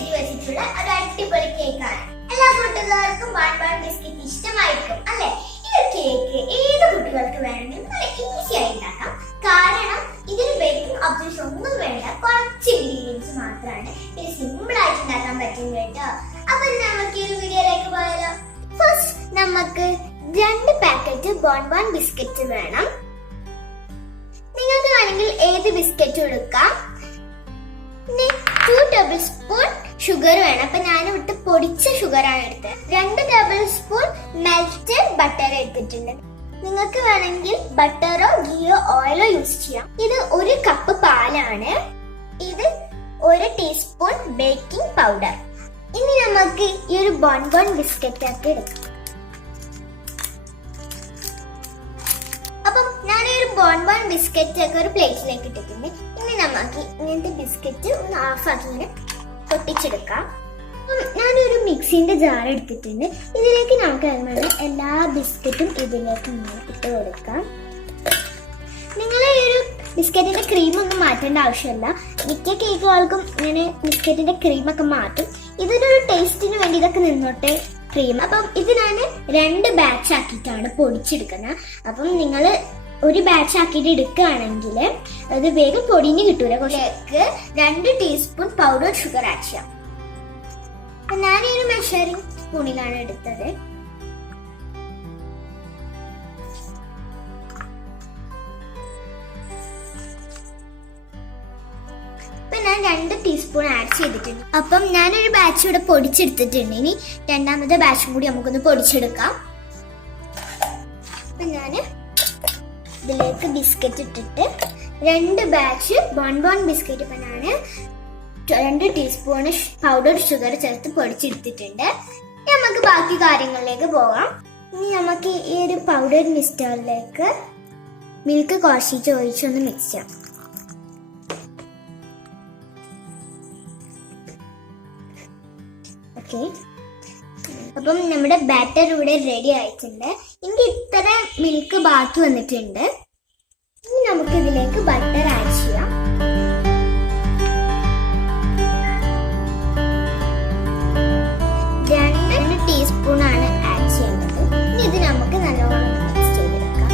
Biscuit വെച്ചിട്ടുള്ള ഒരു അടിപൊളി കേക്കാണ്. എല്ലാ കൂട്ടുകാർക്കും ബൺ ബിസ്ക്കറ്റ് ഇഷ്ടമായിരിക്കും അല്ലെ? ഈ കേക്ക് ഏത് കുട്ടികൾക്ക് വേണമെങ്കിലും നല്ല ഈസി ആയി ഉണ്ടാക്കാം. കാരണം ഇതിന് ബേക്കിംഗ് ഒബ്ജക്ട്സ് ഒന്നും വേണ്ട, കുറച്ച് ഇൻഗ്രീഡിയൻസ് മാത്രമാണ്. ഇത് സിമ്പിൾ ആയിട്ട് ഉണ്ടാക്കാൻ പറ്റും കേട്ടോ. അപ്പൊ നമുക്ക് ഈ വീഡിയോയിലേക്ക് പോയാലോ. ഫസ്റ്റ് നമുക്ക് 2 പാക്കറ്റ് ബോൺ ബിസ്ക്കറ്റ് വേണം. നിങ്ങൾക്ക് വേണമെങ്കിൽ ഏത് ബിസ്ക്കറ്റ് എടുക്കാം. 2 ടേബിൾ സ്പൂൺ ഷുഗർ വേണം. അപ്പൊ ഞാൻ ഇവിടുത്തെ പൊടിച്ച ഷുഗർ ആണ് എടുത്തത്. 2 ടേബിൾ സ്പൂൺ മെൽറ്റഡ് ബട്ടർ എടുത്തിട്ടുണ്ട്. നിങ്ങൾക്ക് വേണമെങ്കിൽ ബട്ടറോ ഗീയോ ഓയിലോ യൂസ് ചെയ്യാം. ഇത് 1 കപ്പ് പാലാണ്. ഇത് 1 ടീസ്പൂൺ ബേക്കിംഗ് പൗഡർ. ഇനി നമുക്ക് ഈ ഒരു ബോൺ ബിസ്ക്കറ്റ് ഒക്കെ എടുക്കാം. അപ്പം ഞാൻ ഈ ഒരു ബോൺ ബിസ്ക്കറ്റ് ഒക്കെ ഒരു പ്ലേറ്റിലേക്ക് ഇട്ടിട്ടുണ്ട്. ഇനി നമുക്ക് ഇങ്ങനത്തെ ബിസ്ക്കറ്റ് ഒന്ന് ഹാഫാക്കി ഇങ്ങനെ പൊട്ടിച്ചെടുക്കാം. ഞാനൊരു മിക്സിന്റെ ജാർ എടുത്തിട്ടുണ്ട്. ഇതിലേക്ക് നമുക്ക് അതിനുള്ള എല്ലാ ബിസ്ക്കറ്റും ഇതിലേക്ക് ഇട്ട് കൊടുക്കാം. നിങ്ങൾ ഈ ഒരു ബിസ്ക്കറ്റിന്റെ ക്രീം ഒന്നും മാറ്റേണ്ട ആവശ്യമില്ല. മിക്ക കേക്കുകൾക്കും ഇങ്ങനെ ബിസ്ക്കറ്റിന്റെ ക്രീമൊക്കെ മാറ്റും. ഇതിനൊരു ടേസ്റ്റിന് വേണ്ടി ഇതൊക്കെ നിന്നോട്ടെ ക്രീം. അപ്പം ഇത് ഞാൻ 2 ബാച്ച് ആക്കിയിട്ടാണ് പൊടിച്ചെടുക്കുന്നത്. അപ്പം നിങ്ങൾ ഒരു ബാച്ച് ആക്കിയിട്ട് എടുക്കുകയാണെങ്കിൽ അത് വേഗം പൊടിഞ്ഞ് കിട്ടൂല. കുറേക്ക് 2 ടീസ്പൂൺ പൗഡർ ഷുഗർ ആഡ് ചെയ്യാം. ഞാൻ ഈ ഒരു മെഷറിംഗ് സ്പൂണിലാണ് എടുത്തത്. ഞാൻ 2 ടീസ്പൂൺ ആഡ് ചെയ്തിട്ടുണ്ട്. അപ്പം ഞാനൊരു ബാച്ച് ഇവിടെ പൊടിച്ചെടുത്തിട്ടുണ്ട്. ഇനി രണ്ടാമത്തെ ബാച്ചും കൂടി നമുക്കൊന്ന് പൊടിച്ചെടുക്കാം. അപ്പൊ ഞാൻ ഇതിലേക്ക് ബിസ്ക്കറ്റ് ഇട്ടിട്ട് 2 ബാച്ച് ബോൺ ബിസ്ക്കറ്റ് ഇപ്പൊ ഞാൻ 2 ടീസ്പൂൺ പൗഡർ ഷുഗർ ചേർത്ത് പൊടിച്ചെടുത്തിട്ടുണ്ട്. നമുക്ക് ബാക്കി കാര്യങ്ങളിലേക്ക് പോകാം. ഇനി നമുക്ക് ഈ ഒരു പൗഡർ മിക്സ്ചറിലേക്ക് മിൽക്ക് കുറച്ച് ഒഴിച്ചൊന്ന് മിക്സ് ചെയ്യാം. ഓക്കെ, അപ്പം നമ്മുടെ ബാറ്റർ ഇവിടെ റെഡി ആയിട്ടുണ്ട്. എനിക്ക് ഇത്ര മിൽക്ക് ബാക്കി വന്നിട്ടുണ്ട്. ഇനി നമുക്ക് ഇതിലേക്ക് ബട്ടർ ആഡ് ചെയ്യാം. 2 ടീസ്പൂൺ ആണ് ആഡ് ചെയ്യേണ്ടത്. ഇനി ഇത് നമുക്ക് നല്ലോണം മിക്സ് ചെയ്തെടുക്കാം.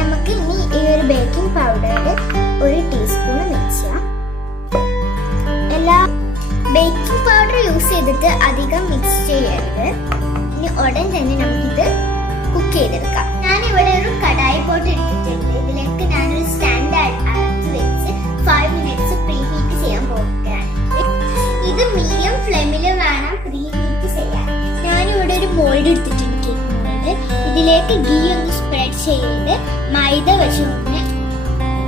നമുക്ക് ഇനി ഈ ഒരു ബേക്കിംഗ് പൗഡർ 1 ടീസ്പൂൺ മിക്സ് ചെയ്യാം. ബേക്കിംഗ് പൗഡർ യൂസ് ചെയ്തിട്ട് അധികം മിക്സ് ചെയ്യരുത്. ഇനി ഉടൻ തന്നെ നമുക്കിത് കുക്ക് ചെയ്തെടുക്കാം. ഞാനിവിടെ ഒരു കടായി പോട്ട് എടുത്തിട്ടുണ്ട്. ഇതിലേക്ക് ഞാനൊരു സ്റ്റാൻഡ് അടച്ച് വെച്ച് 5 മിനിറ്റ്സ് പ്രീ ഹീറ്റ് ചെയ്യാൻ പോവുകയാണ്. ഇത് മീഡിയം ഫ്ലെയിമിൽ വേണം പ്രീ ഹീറ്റ് ചെയ്യാൻ. ഞാനിവിടെ ഒരു മോൾഡ് എടുത്തിട്ടുണ്ട്, കേക്ക് മോൾഡ്. ഇതിലേക്ക് ഗീ ഒന്ന് സ്പ്രെഡ് ചെയ്ത് മൈദ വെച്ച് ഒന്ന്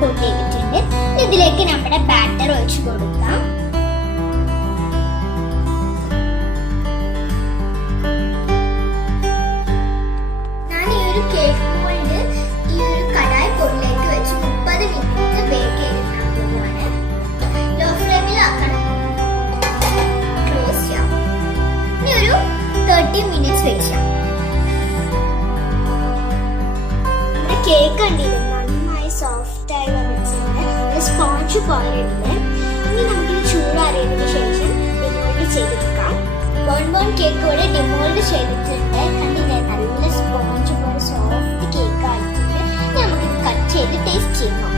കോട്ട് ചെയ്തിട്ടുണ്ട്. ഇതിലേക്ക് നമ്മുടെ ബാറ്റർ ഒഴിച്ച് കൊടുക്കാം. കേക്ക് മോൾഡ് ഈ ഒരു കടായി പൊടിലേക്ക് വെച്ച് 30 മിനിറ്റ് ബേക്ക് ചെയ്തെടുക്കാൻ പോവുകയാണ്. ലോ ഫ്ലെയിമിൽ ആക്കണം. ക്ലോസ് ചെയ്യാം. ഇനി ഒരു 30 മിനിറ്റ്സ് വെച്ചാം. നമ്മുടെ കേക്ക് കണ്ടില്ലേ, നന്നായി സോഫ്റ്റ് ആയി വന്നിട്ടുണ്ട്. സ്പോഞ്ച് പോലെ ഉണ്ട്. ഇനി നമുക്ക് ചൂടാറിയതിനു ശേഷം ഡിമോൾഡ് ചെയ്തെടുക്കാം. ബോൺ കേക്ക് ഇവിടെ ഡിമോൾഡ് ചെയ്തിട്ടുണ്ട്. കണ്ടില്ലേ, നല്ല സ്പോഞ്ച് പോലെ സോഫ്റ്റ് കേക്ക് ആയിട്ടുണ്ട്. നമുക്ക് കട്ട് ചെയ്ത് ടേസ്റ്റ് ചെയ്യാം.